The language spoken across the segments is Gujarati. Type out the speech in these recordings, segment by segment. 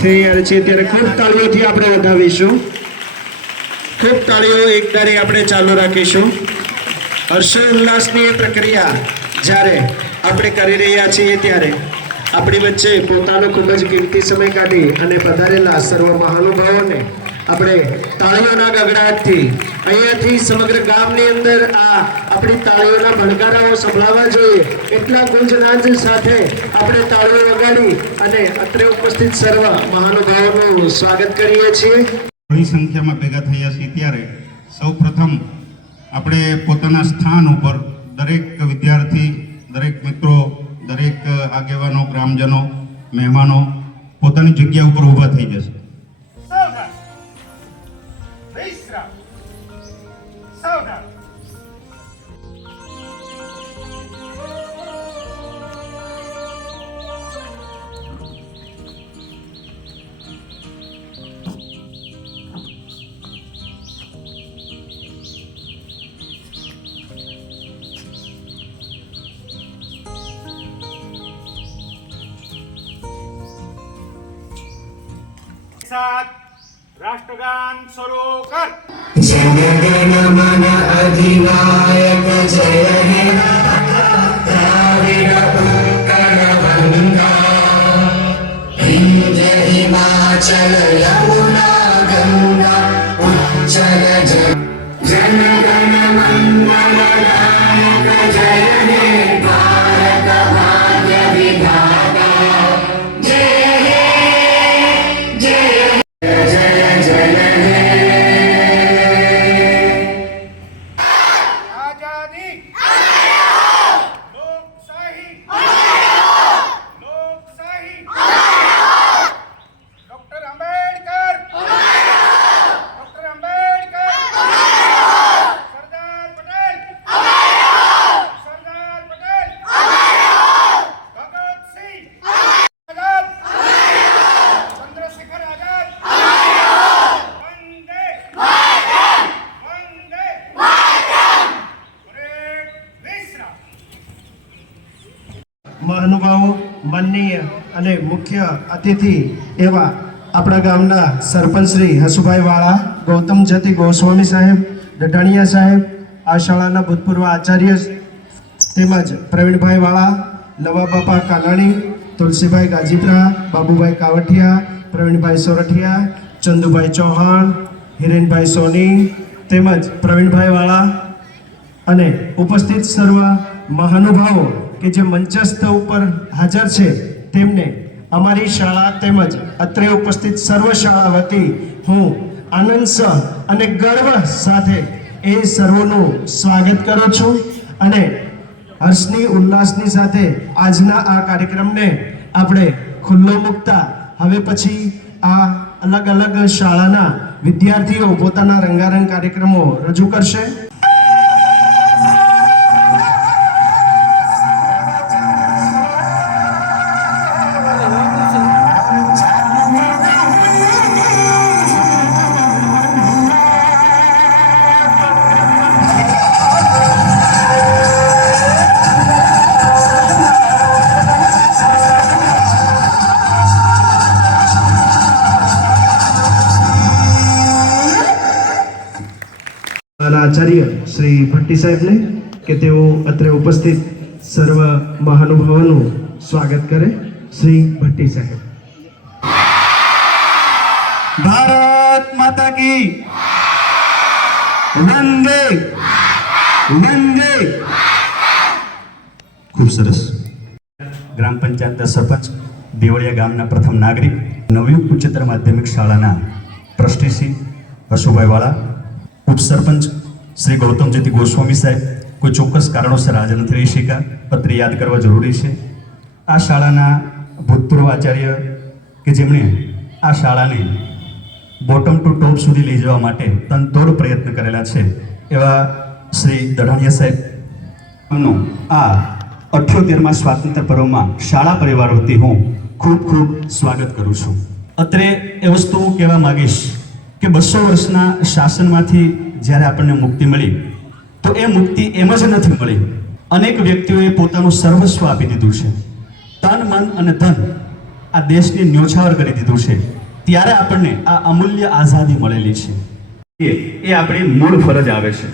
તૈયાર છે ત્યારે ખૂબ તાળીઓથી આપણે વધાવીશું. ખૂબ તાળીઓ એકધારી આપણે ચાલુ રાખીશું. હર્ષોલ્લાસની પ્રક્રિયા જ્યારે આપણે કરી રહ્યા છીએ ત્યારે આપણી વચ્ચે પોતાનો ખૂબ જ કિંમતી સમય કાઢી અને પધારેલા સર્વ મહાનુભાવોને આપણે તાળીઓના ગગડાટથી અહીંયાથી સમગ્ર ગામની અંદર આ આપણી તાળીઓના ભણકારાઓ સંભળાવવા જોઈએ એટલા ગુંજનાદ સાથે આપણે તાળીઓ વગાડી અને અત્રે ઉપસ્થિત સર્વ મહાનુભાવોનું સ્વાગત કરીએ છીએ. ઘણી સંખ્યામાં ભેગા થયા છીએ ત્યારે સૌપ્રથમ આપણે પોતાના સ્થાન ઉપર દરેક વિદ્યાર્થી, દરેક મિત્રો, દરેક આગેવાનો, ગ્રામજનો, મહેમાનો પોતાની જગ્યા ઉપર ઊભા થઈ જશે. राष्ट्रगान शुरू कर. जनगण मन अधिनायक जय हे द्राविड उत्कल गंगा हिंद हिमाचल यमुना गंगा उच्चल जनगण मंगलदायक जय हे भारत भाग्य विधाता મહાનુભાવો, માનનીય અને મુખ્ય અતિથિ એવા આપણા ગામના સરપંચ શ્રી હસુભાઈ વાળા, ગૌતમ જતી ગોસ્વામી સાહેબ, ડઢાણિયા સાહેબ, આ શાળાના ભૂતપૂર્વ આચાર્ય તેમજ પ્રવીણભાઈ વાળા, લવાબાપા કાલાણી, તુલસીભાઈ ગાજીપરા, બાબુભાઈ કાવઠિયા, પ્રવીણભાઈ સોરઠિયા, ચંદુભાઈ ચૌહાણ, હિરેનભાઈ સોની તેમજ પ્રવીણભાઈ વાળા અને ઉપસ્થિત સર્વ મહાનુભાવો કે જે મંચસ્થ ઉપર હાજર છે તેમને અમારી શાળા તેમજ અત્રે ઉપસ્થિત સર્વ શાળા વતી હું આનંદ અને ગર્વ સાથે એ સર્વનું સ્વાગત કરું છું અને હર્ષની ઉલ્લાસની સાથે આજના આ કાર્યક્રમને આપણે ખુલ્લો મૂકતા હવે પછી આ અલગ અલગ શાળાના વિદ્યાર્થીઓ પોતાના રંગારંગ કાર્યક્રમો રજૂ કરશે. આચાર્ય શ્રી ભટ્ટી સાહેબને કે તેઓ અત્રે ઉપસ્થિત સર્વ મહાનુભાવોનું સ્વાગત કરે. શ્રી ભટ્ટી સાહેબ. ભારત માતા કી વંદે વંદે. ખૂબ સરસ. ગ્રામ પંચાયતના સરપંચ, દેવળિયા ગામના પ્રથમ નાગરિક, નવયુગ ઉચ્ચતર માધ્યમિક શાળાના ટ્રસ્ટી શ્રી હર્ષુભાઈ વાળા, ઉપસરપંચ શ્રી ગૌતમજતી ગોસ્વામી સાહેબ કોઈ ચોક્કસ કારણોસર હાજર નથી રહી શક્યા, પત્ર યાદ કરવા જરૂરી છે. આ શાળાના ભૂતપૂર્વ આચાર્ય કે જેમણે આ શાળાને બોટમ ટુ ટોપ સુધી લઈ જવા માટે તનતોડ પ્રયત્ન કરેલા છે એવા શ્રી દઢાણિયા સાહેબનું આ 78મા સ્વાતંત્ર્ય પર્વમાં શાળા પરિવાર વતી હું ખૂબ ખૂબ સ્વાગત કરું છું. અત્રે એ વસ્તુ હું કહેવા માગીશ કે 200 વર્ષના શાસનમાંથી જ્યારે આપણને મુક્તિ મળી તો એ મુક્તિ એમ જ નથી મળી. અનેક વ્યક્તિઓએ પોતાનું સર્વસ્વ આપી દીધું છે, તન મન અને ધન આ દેશને ન્યોછાવર કરી દીધું છે, ત્યારે આપણને આ અમૂલ્ય આઝાદી મળેલી છે, એ આપણી મૂળ ફરજ આવે છે.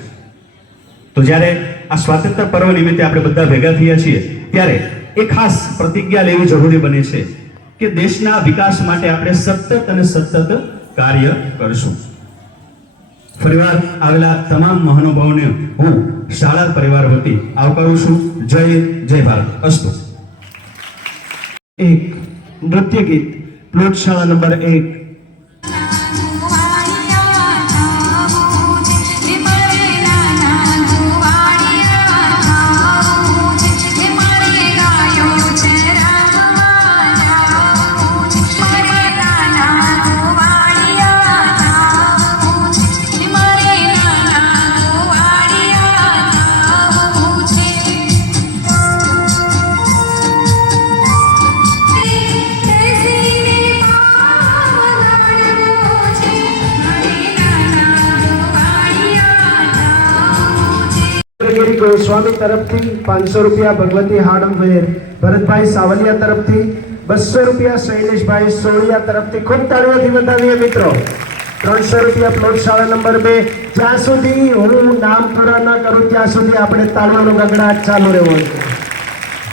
તો જ્યારે આ સ્વાતંત્ર્ય પર્વ નિમિત્તે આપણે બધા ભેગા થયા છીએ, ત્યારે એ ખાસ પ્રતિજ્ઞા લેવી જરૂરી બને છે કે દેશના વિકાસ માટે આપણે સતત અને સતત કાર્ય કરશું. ફરીવાર આવેલા તમામ મહાનુભાવોને હું શાળા પરિવાર વતી આવકારું છું. જય ભારત. અસ્તુ. એક નૃત્ય ગીત પ્લોટ શાળા નંબર 1. ગોસ્વામી તરફથી 500 રૂપિયા, ભગવતી હાડમવેર ભરતભાઈ સાવલિયા તરફથી 200 રૂપિયા, શૈલેષભાઈ સોળિયા તરફથી ખૂબ તાળીઓથી વધાવીએ મિત્રો. 300 રૂપિયા પ્લોટ શાળા નંબર 2. જ્યાં સુધી હું નામ પૂરા ન કરું ત્યાં સુધી આપણે તાળીઓનો ગગડાટ ચાલુ રહેવો છે.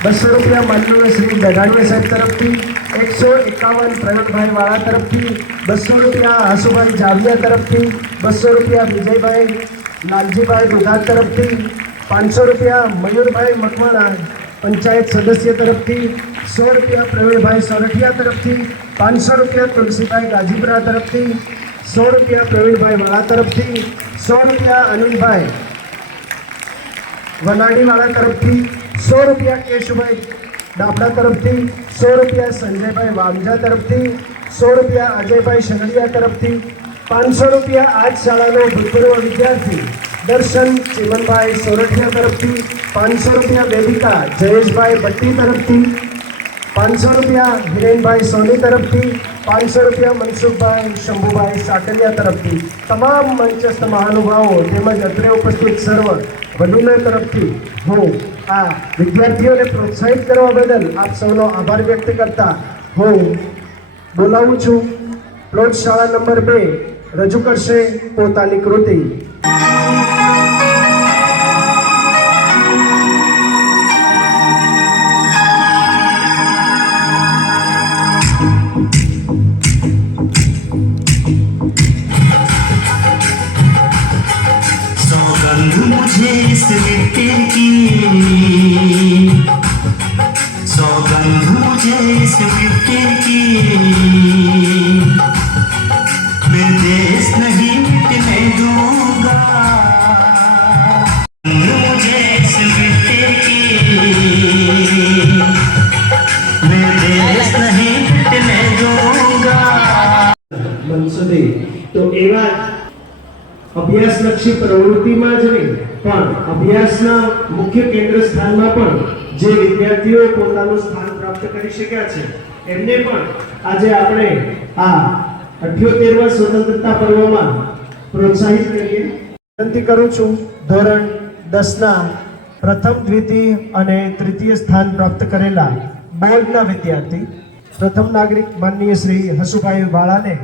200 રૂપિયા માનનીય શ્રી દઢાણીયા સાહેબ તરફથી, 151 પ્રવીણભાઈ વાળા તરફથી, 200 રૂપિયા હસુભાઈ જાવિયા તરફથી, 200 રૂપિયા વિજયભાઈ લાલજીભાઈ દુધાત તરફથી, 500 રૂપિયા મયુરભાઈ મકવાણા પંચાયત સદસ્ય તરફથી, 100 રૂપિયા પ્રવીણભાઈ સોરઠિયા તરફથી, 500 રૂપિયા તુલસીભાઈ ગાજીપુરા તરફથી, 100 રૂપિયા પ્રવીણભાઈ વાળા તરફથી, 100 રૂપિયા અનિલભાઈ વનાડીવાળા તરફથી, 100 રૂપિયા કેશુભાઈ દાપડા તરફથી, 100 રૂપિયા સંજયભાઈ વામજા તરફથી, 100 રૂપિયા અજયભાઈ શગડિયા તરફથી, 500 રૂપિયા આજ શાળાનો ભૂતપૂર્વ વિદ્યાર્થી દર્શન ચિમનભાઈ સોરઠિયા તરફથી, 500 રૂપિયા વેદિકા જયેશભાઈ ભટ્ટી તરફથી, 500 રૂપિયા હિરેનભાઈ સોની તરફથી, 500 રૂપિયા મનસુખભાઈ શંભુભાઈ સાકરિયા તરફથી. તમામ મંચસ્થ મહાનુભાવો તેમજ અત્રે ઉપસ્થિત સર્વ વડીલો તરફથી હું આ વિદ્યાર્થીઓને પ્રોત્સાહિત કરવા બદલ આપ સૌનો આભાર વ્યક્ત કરતા હું બોલાવું છું. પ્લોટ શાળા નંબર 2 રજૂ કરશે પોતાની કૃતિ. सौगंध मुझे इस मिट्टी की, सौगंध मुझे इस मिट्टी की, मैं देश नहीं मिटने दूंगा, मुझे इस मिट्टी की, मैं देश नहीं मिटने दूंगा. મનસુદી તો એવા અભ્યાસલક્ષી પ્રવૃત્તિમાં જ નહીં પણ અભ્યાસના મુખ્ય કેન્દ્ર સ્થાનમાં પણ જે વિદ્યાર્થીઓ પોતાનું સ્થાન પ્રાપ્ત કરી શક્યા છે એમને પણ આજે આપણે આ 78મા સ્વતંત્રતા પર્વમાં પ્રોત્સાહિત કરીએ. વિનંતી કરું છું ધોરણ 10ના પ્રથમ, દ્વિતીય અને તૃતીય સ્થાન પ્રાપ્ત કરેલા બોર્ડના વિદ્યાર્થી પ્રથમ નાગરિક માનનીય શ્રી હસુભાઈ વાળાને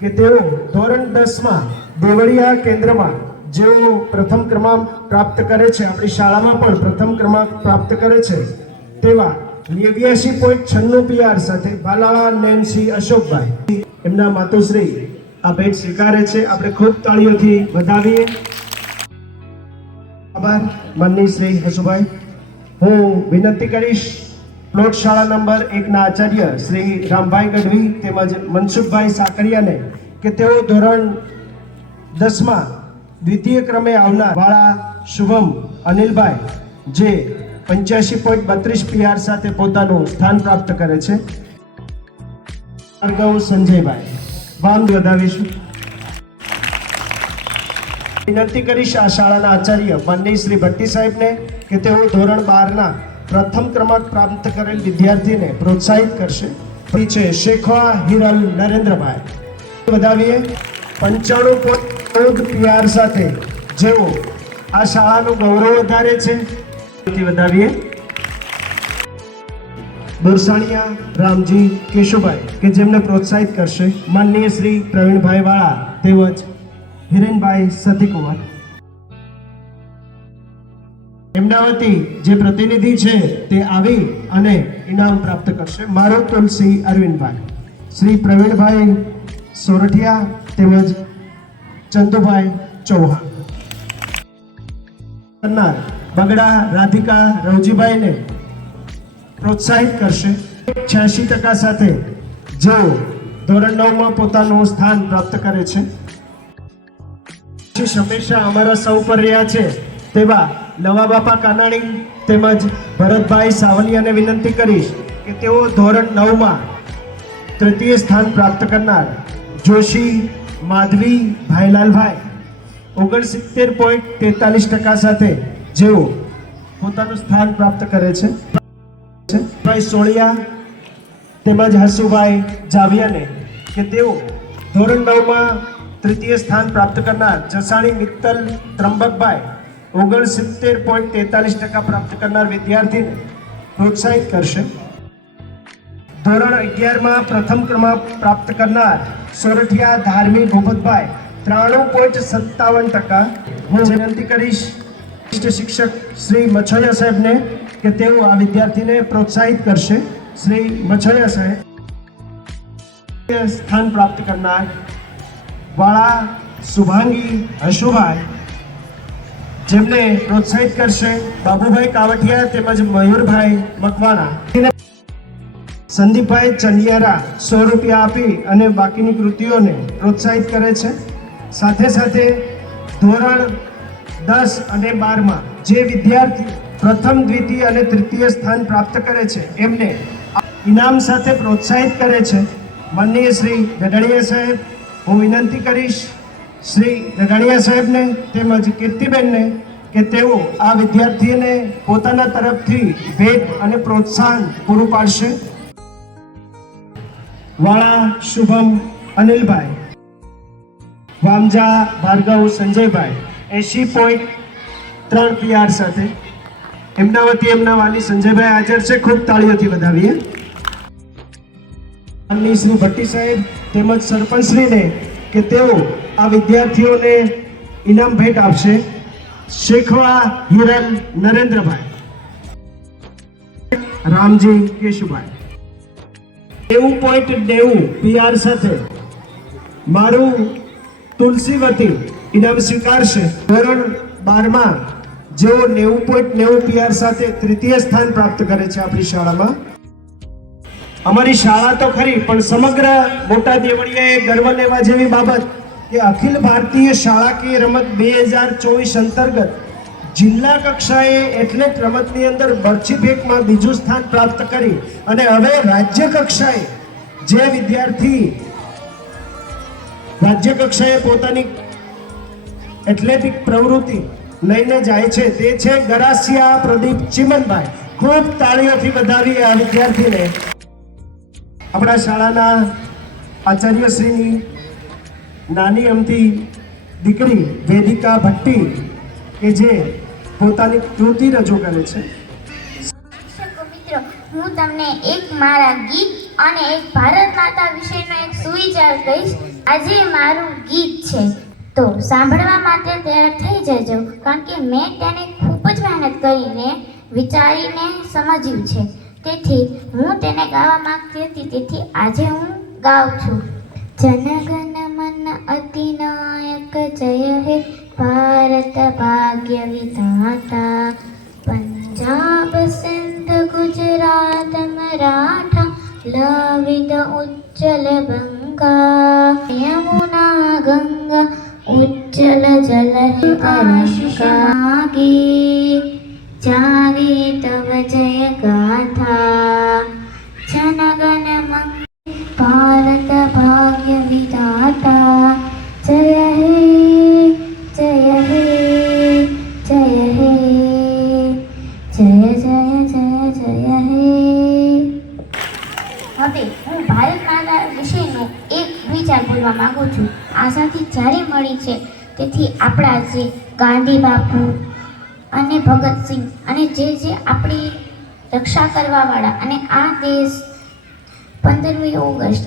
કે તેઓ ધોરણ 10માં દેવળિયા કેન્દ્રમાં જેઓ પ્રથમ ક્રમાંક પ્રાપ્ત કરે છે, આપણી શાળામાં પણ પ્રથમ ક્રમાંક પ્રાપ્ત કરે છે તેવા 89.96 PR સાથે બાલાળા નેન્સી અશોકભાઈ એમના માતુશ્રી આ ભેટ સ્વીકારે છે. આપણે ખૂબ તાળીઓથી વધાવીએ. આભાર માનનીય શ્રી હસુભાઈ. હું વિનંતી કરીશ પ્લોટ શાળા નંબર 1 ના આચાર્ય શ્રી રામભાઈ ગઢવી તેમજ મનસુખભાઈ સાકરિયાને કે તેઓ ધોરણ 10માં દ્વિતીય ક્રમે આવનાર વાળા શુભમ અનિલભાઈ જે 85.32 PR સાથે પોતાનું સ્થાન પ્રાપ્ત કરે છે. ભાર્ગવ સંજયભાઈ વામ વધાવીશું. વિનંતી કરીશ આ શાળાના આચાર્ય માનનીય શ્રી ભટ્ટી સાહેબને કે તેઓ ધોરણ 12ના પ્રથમ ક્રમાંક પ્રાપ્ત કરેલ વિદ્યાર્થીને પ્રોત્સાહિત કરશે. છે શેખવા હિરલ નરેન્દ્રભાઈ વધાવીએ 95.14 PR સાથે જેઓ આ શાળાનું ગૌરવ વધારે છે. વધાવીએ બોરસાણીયા રામજી કેશુભાઈ કે જેમને પ્રોત્સાહિત કરશે માનનીય શ્રી પ્રવીણભાઈ વાળા તેમજ હિરેનભાઈ સતીકુમાર. એમના વતી જે પ્રતિનિધિ છે તે આવી અને ઇનામ પ્રાપ્ત કરશે. મારો તુલસી અરવિંદભાઈ, શ્રી પ્રવીણભાઈ સોરઠિયા તેમજ ચંદુભાઈ ચૌહાણ. કરનાર બગડા રાધિકા રવજીભાઈને પ્રોત્સાહિત કરશે 86% સાથે જેઓ ધોરણ 9માં પોતાનું સ્થાન પ્રાપ્ત કરે છે. હંમેશા અમારા સૌ પર રહ્યા છે તેવા નવા બાપા કાનાણી તેમજ ભરતભાઈ સાવલિયાને વિનંતી કરીશ કે તેઓ ધોરણ 9માં તૃતીય સ્થાન પ્રાપ્ત કરનાર જોશી માધવી ભાઈલાલભાઈ 69.43% સાથે જેઓ પોતાનું સ્થાન પ્રાપ્ત કરે છે. ભાઈ સોળિયા તેમજ હસુભાઈ જાવિયાને કે તેઓ ધોરણ 9માં તૃતીય સ્થાન પ્રાપ્ત કરનાર જસાણી મિત્તલ ત્રંબકભાઈ 69.43% પ્રાપ્ત કરનાર વિદ્યાર્થીને પ્રોત્સાહિત કરશે. ધોરણ 11માં પ્રથમ ક્રમાંક પ્રાપ્ત કરનાર સોરઠિયા ધાર્મી ભૂપતભાઈ 93.57%. હું વિનંતી કરીશ શિક્ષક શ્રી મછોયા સાહેબને કે તેઓ આ વિદ્યાર્થીને પ્રોત્સાહિત કરશે. શ્રી મછોયા સાહેબ સ્થાન પ્રાપ્ત કરનાર વાળા શુભાંગી હશુભાઈ જેમને પ્રોત્સાહિત કરશે બાબુભાઈ કાવઠિયા તેમજ મયુરભાઈ મકવાણા. સંદીપભાઈ ચંડિયારા 100 રૂપિયા આપી અને બાકીની કૃતિઓને પ્રોત્સાહિત કરે છે. સાથે સાથે ધોરણ 10 અને 12માં જે વિદ્યાર્થી પ્રથમ દ્વિતીય અને તૃતીય સ્થાન પ્રાપ્ત કરે છે એમને ઇનામ સાથે પ્રોત્સાહિત કરે છે માનનીય શ્રી ડડાણીયા સાહેબ. હું વિનંતી કરીશ શ્રી ડડાણીયા સાહેબને તેમજ કીર્તિબેનને કે તેઓ આ વિદ્યાર્થીને પોતાના તરફથી ભેટ અને પ્રોત્સાહન પૂરું પાડશે. વાળા શુભમ અનિલભાઈ, વામજા ભાર્ગવ સંજયભાઈ 80.3 PR સાથે એમના વતી એમના વાલી સંજયભાઈ હાજર છે. ખૂબ તાળીઓથી વધાવીએ. શ્રી ભટ્ટી સાહેબ તેમજ સરપંચશ્રીને કે તેઓ આ વિદ્યાર્થીઓને ઇનામ ભેટ આપશે. શેખવા હિરલ નરેન્દ્રભાઈ, રામજી કેશુભાઈ 90.90 PR સાથે મારું તુલસી વતી ઇનામ સ્વીકારશે. ધોરણ 12માં જેઓ 90.90 PR સાથે તૃતીય સ્થાન પ્રાપ્ત કરે છે આપણી શાળામાં. અમારી શાળા તો ખરી પણ સમગ્ર મોટા દેવળિયાએ ગર્વ લેવા જેવી બાબત કે અખિલ ભારતીય શાળાકીય રમત 2024 અંતર્ગત જિલ્લા કક્ષાએ એથ્લેટ રમતની અંદર બરછી ફેંકમાં બીજું સ્થાન પ્રાપ્ત કરી અને હવે રાજ્ય કક્ષાએ જે વિદ્યાર્થી રાજ્ય કક્ષાએ પોતાની એથ્લેટિક પ્રવૃત્તિ લઈને જાય છે તે છે ગરાસિયા પ્રદીપ ચિમનભાઈ. ખૂબ તાળીઓથી વધાવી આ વિદ્યાર્થીને. આપણા શાળાના આચાર્યશ્રીની નાની અમથી દીકરી વેદિકા ભટ્ટી કે જે પોતાની કૃતિ રજૂ કરે છે. દર્શકો મિત્રો, હું તમને એક મારા ગીત અને એક ભારત માતા વિશેનો એક સુવિચાર કહીશ. આજે મારું ગીત છે તો સાંભળવા માટે તૈયાર થઈ જજો, કારણ કે મેં તેને ખૂબ જ મહેનત કરીને વિચારીને સમજ્યું છે. તેથી હું તેને ગાવા માંગતી હતી, તેથી આજે હું ગાઉં છું. જનગણ મન અધિનાયક જય હે ભારત ભાગ્ય વિધાતા, પંજાબ સિંધ ગુજરાત મરાઠા લવિદ ઉચ્ચલ બંગા, યમુના ગંગા ઉચ્ચલ જલ આશિષ માગી, જાગે તવ જય ગાથા. જનગણ મન ભારત ભાગ્ય વિધાતા, જય હે જય હે જય હે જય જય જય જય હે. હવે હું ભારત માતા વિશેનો એક વિચાર બોલવા માંગુ છું. આઝાદી જ્યારે મળી છે તેથી આપણા જે ગાંધી બાપુ અને ભગતસિંહ અને જે આપણી રક્ષા કરવાવાળા અને આ દેશ 15મી ઓગસ્ટ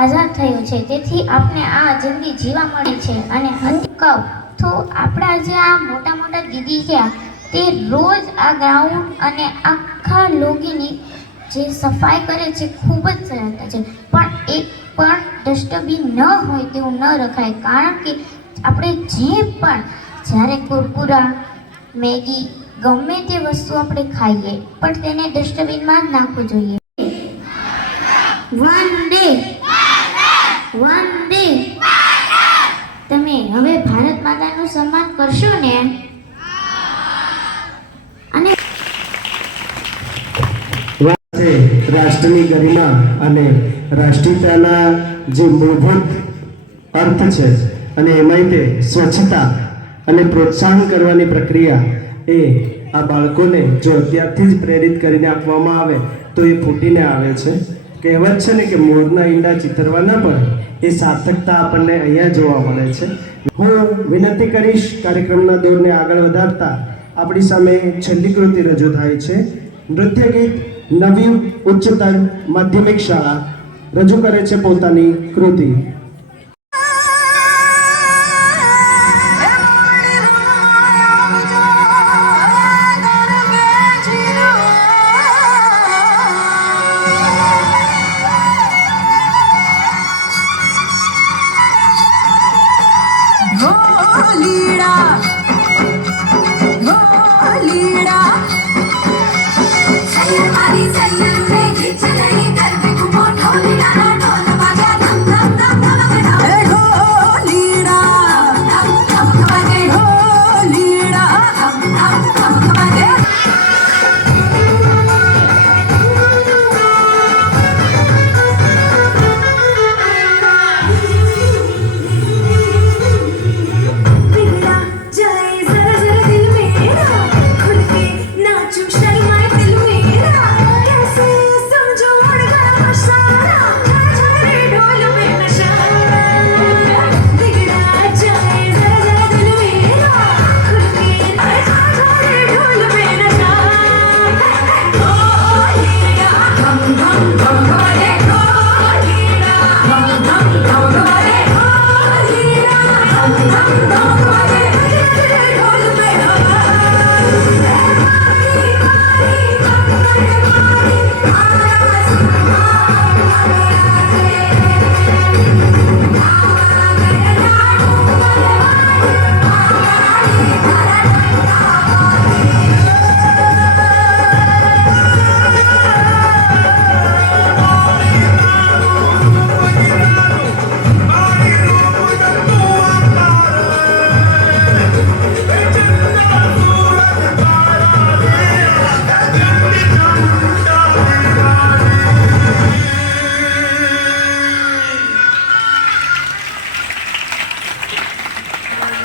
આઝાદ થયો છે, તેથી આપણે આ જિંદગી જીવા મળી છે. અને હું કહું તો આપણા જે આ મોટા મોટા દીદી છે તે રોજ આ ગ્રાઉન્ડ અને આખા લોગીની જે સફાઈ કરે છે ખૂબ જ સરળતા છે, પણ એક પણ ડસ્ટબિન ન હોય તેવું ન રખાય. કારણ કે આપણે જે પણ જ્યારે કુરકુરા, મેગી ગમે તે વસ્તુ આપણે ખાઈએ પણ તેને ડસ્ટબિનમાં જ નાખવું જોઈએ. વંદે વંદે. તમે હવે ભારત માતાનું સન્માન કરશો ને? અને રાષ્ટ્રની ગરિમા અને રાષ્ટ્રીયતાના જે મૂળભૂત અર્થ છે અને એમાંય તે સ્વચ્છતા અને પ્રોત્સાહન કરવાની પ્રક્રિયા એ આ બાળકોને જો અત્યારથી જ પ્રેરિત કરીને આપવામાં આવે તો એ ફૂટીને આવે છે. કહેવત છે ને કે મોરના ઈંડા ચિતરવા ન પડે, એ સાર્થકતા આપણને અહીંયા જોવા મળે છે. હું વિનંતી કરીશ કાર્યક્રમના દોરને આગળ વધારતા આપણી સામે છેલ્લી કૃતિ રજૂ થાય છે. નૃત્ય ગીત નવયુગ ઉચ્ચતર માધ્યમિક શાળા રજૂ કરે છે પોતાની કૃતિ.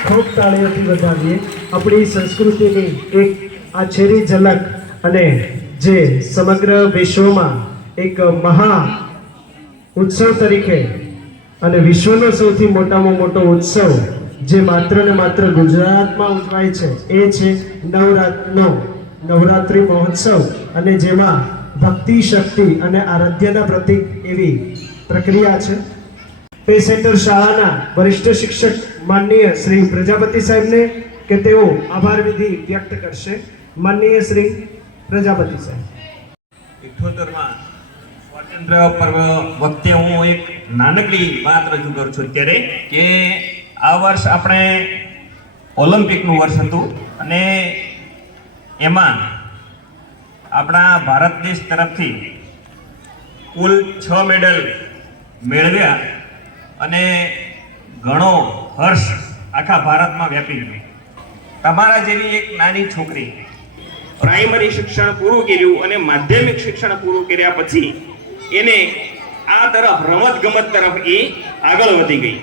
ખૂબ તાળીઓથી વધાવીએ આપણી સંસ્કૃતિની એક આછેરી ઝલક અને જે સમગ્ર વિશ્વમાં એક મહા ઉત્સવ તરીકે અને વિશ્વનો સૌથી મોટામાં મોટો ઉત્સવ જે માત્ર ને માત્ર ગુજરાતમાં ઉજવાય છે એ છે નવરાત્રિ મહોત્સવ, અને જેમાં ભક્તિ, શક્તિ અને આરાધ્યના પ્રતીક એવી પ્રક્રિયા છે. પે સેન્ટર શાળાના વરિષ્ઠ શિક્ષક માનનીય શ્રી પ્રજાપતિ સાહેબને કે તેઓ આભાર વિધિ વ્યક્ત કરશે. માનનીય શ્રી પ્રજાપતિ સાહેબ. 78માં સ્વાતંત્ર્ય પર્વ વખતે હું એક નાનકડી વાત રજૂ કરું છું અત્યારે કે આ વર્ષ આપણે ઓલિમ્પિકનું વર્ષ હતું અને એમાં આપણા ભારત દેશ તરફથી કુલ 6 મેડલ મેળવ્યા અને ઘણો હર્ષ આખા ભારતમાં વ્યાપી ગયો. તમારા જેવી એક નાની છોકરી પ્રાઇમરી શિક્ષણ પૂરું કર્યું અને માધ્યમિક શિક્ષણ પૂરું કર્યા પછી એને આ તરફ રમતગમત તરફ એ આગળ વધી ગઈ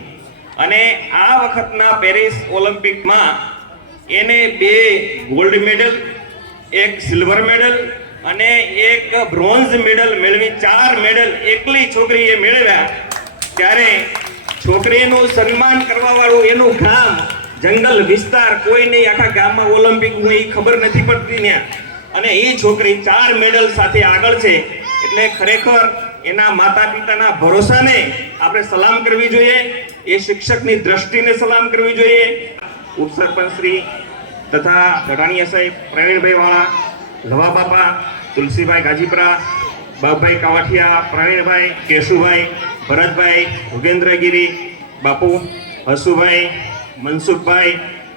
અને આ વખતના પેરિસ ઓલિમ્પિકમાં એને 2 ગોલ્ડ મેડલ, 1 સિલ્વર મેડલ અને 1 બ્રોન્ઝ મેડલ મેળવી 4 મેડલ એકલી છોકરીએ મેળવ્યા. ત્યારે છોકરીનું સન્માન કરવા વાળું એનું ગામ, જંગલ વિસ્તાર, કોઈ નહીં, આખા ગામમાં ઓલિમ્પિક હોય એ ખબર નથી પડતી ત્યાં. અને એ છોકરી 4 મેડલ સાથે આગળ છે એટલે ખરેખર એના માતા પિતાના ભરોસાને આપણે સલામ કરવી જોઈએ, એ શિક્ષકની દ્રષ્ટિને સલામ કરવી જોઈએ. ઉપસરપંચ શ્રી તથા ગઢાણીયા સાહેબ, પ્રવીણભાઈ વાળા, લવા બાપા, તુલસીભાઈ ગાજીપરા, બાપભાઈ કાવાઠિયા, પ્રવીણભાઈ, કેશુભાઈ, ભરતભાઈ, ભુગેન્દ્રગીરી બાપુ, હસુભાઈ, મનસુખભાઈ,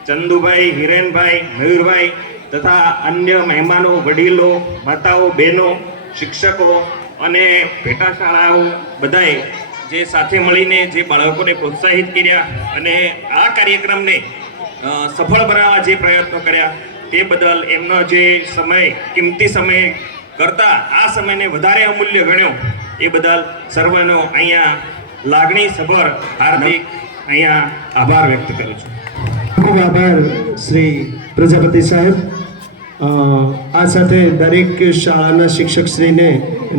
ચંદુભાઈ, હિરેનભાઈ, મયુરભાઈ તથા અન્ય મહેમાનો, વડીલો, માતાઓ, બહેનો, શિક્ષકો અને પેટા શાળાઓ બધાએ જે સાથે મળીને જે બાળકોને પ્રોત્સાહિત કર્યા અને આ કાર્યક્રમને સફળ બનાવવા જે પ્રયત્નો કર્યા તે બદલ એમનો જે સમય, કિંમતી સમય કરતા આ સમયને વધારે અમૂલ્ય ગણ્યો એ બદલ સર્વનો અહીંયા લાગણીસભર હાર્દિક અહીંયા આભાર વ્યક્ત કરું છું. ખૂબ આભાર શ્રી પ્રજાપતિ સાહેબ. આ સાથે દરેક શાળાના શિક્ષકશ્રીને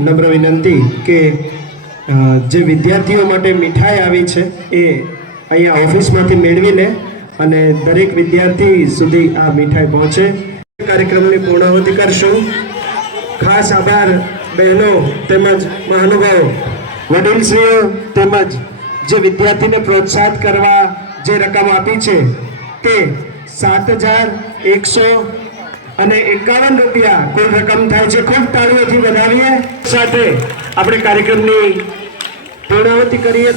નમ્ર વિનંતી કે જે વિદ્યાર્થીઓ માટે મીઠાઈ આવી છે એ અહીંયા ઓફિસમાંથી મેળવી લે અને દરેક વિદ્યાર્થી સુધી આ મીઠાઈ પહોંચે. કાર્યક્રમની પૂર્ણાહુતિ કરશું. ખાસ આભાર બહેનો તેમજ મહાનુભાવો, વડીલશ્રીઓ તેમજ જે વિદ્યાર્થીને પ્રોત્સાહિત કરવા જે રકમ આપી છે તે 7,151 રૂપિયા કુલ રકમ થાય છે. ખૂબ તાળીઓથી વધાવીએ. સાથે આપણે કાર્યક્રમની પૂર્ણાહુતિ કરીએ.